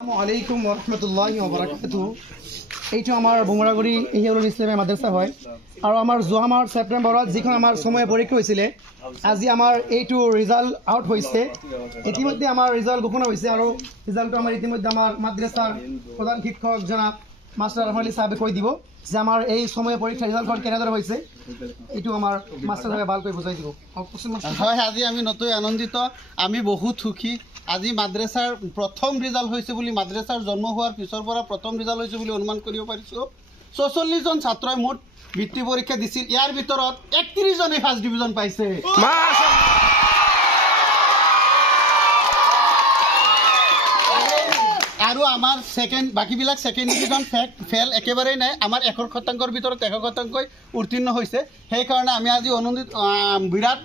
আসসালামুআলাইকুম ওৰহমতুল্লাহি ওবাৰাকাতুহু। এইটো আমাৰ বুমৰাগুৰি ইহিউল ইছলামিয়া মাদ্ৰাছা হয় আৰু আমাৰ যোৱা মাহৰ ছেপ্টেম্বৰত যিখন আমাৰ সময় পৰীক্ষা হৈছিলে আজি আমাৰ এইটো ৰিজাল্ট আউট হৈছে। ইতিমধ্যে আমাৰ ৰিজাল্ট ঘোষণা হৈছে আৰু ৰিজাল্টটো আমাৰ ইতিমধ্যে আমাৰ মাদ্ৰাছাৰ প্ৰধান শিক্ষক জনাব মাষ্টাৰ আলী চাহাবে কৈ দিব যে আমাৰ এই সময় পৰীক্ষা ৰিজাল্টখন কেনেদৰে হৈছে। এইটো আমাৰ মাষ্টাৰ চাহাবে ভালকৈ বুজাই দিব। হয়, আজি আমি নতুন আনন্দিত, আমি বহুত সুখী। আজি মাদ্ৰাছাৰ প্ৰথম ৰিজাল্ট হৈছে বুলি, মাদ্ৰাছাৰ জন্ম হোৱাৰ পিছৰ পৰা প্ৰথম ৰিজাল্ট হৈছে বুলি অনুমান কৰিব পাৰিছোঁ। ৪৪ জন ছাত্ৰই মুঠ বৃত্তি পৰীক্ষা দিছিল, ইয়াৰ ভিতৰত ৩১ জনে ফাৰ্ষ্ট ডিভিজন পাইছে। আৰু আমাৰ বাকীবিলাক ছেকেণ্ড ডিভিজন ফেল একেবাৰেই নাই। আমাৰ ১০০% ভিতৰত ১০০% উত্তীৰ্ণ হৈছে। সেইকাৰণে আমি আজি বিৰাট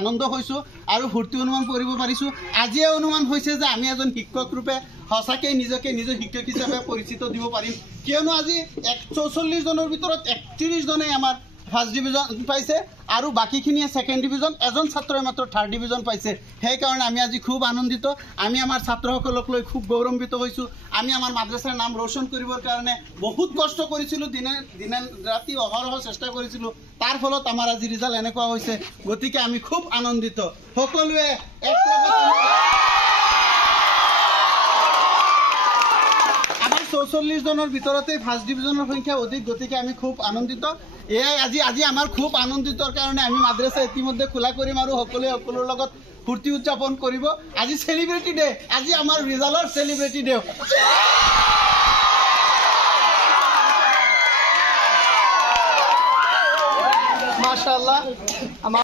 আনন্দ হৈছোঁ আৰু ফূৰ্তি অনুমান কৰিব পাৰিছোঁ। আজিয়ে অনুমান হৈছে যে আমি এজন শিক্ষক ৰূপে সঁচাকৈ নিজকে নিজৰ শিক্ষক হিচাপে পৰিচিত দিব পাৰিম, কিয়নো আজি ৪৪ জনৰ ভিতৰত ৩১ জনে আমাৰ ফাৰ্ষ্ট ডিভিজন পাইছে আৰু বাকীখিনিয়ে ছেকেণ্ড ডিভিজন, এজন ছাত্ৰই মাত্ৰ থাৰ্ড ডিভিজন পাইছে। সেইকাৰণে আমি আজি খুব আনন্দিত। আমি আমাৰ ছাত্ৰসকলক লৈ খুব গৌৰৱান্বিত হৈছোঁ। আমি আমাৰ মাদ্ৰাছাৰ নাম ৰোশন কৰিবৰ কাৰণে বহুত কষ্ট কৰিছিলোঁ, দিনে ৰাতি অহৰহ চেষ্টা কৰিছিলোঁ। তাৰ ফলত আমাৰ আজি ৰিজাল্ট এনেকুৱা হৈছে। গতিকে আমি খুব আনন্দিত। সকলোৱে আমাৰ ৪৪ জনৰ ভিতৰতে ফাৰ্ষ্ট ডিভিজনৰ সংখ্যা অধিক, গতিকে আমি খুব আনন্দিত। এয়াই আজি আমাৰ খুব আনন্দিতৰ কাৰণে আমি মাদ্ৰাছা ইতিমধ্যে খোলা কৰিম আৰু সকলোৱে সকলোৰ লগত ফূৰ্তি উদযাপন কৰিব। আজি চেলিব্ৰিটি ডে, আজি আমাৰ ৰিজাল্টৰ চেলিব্ৰিটি ডে। মাশাআল্লাহ।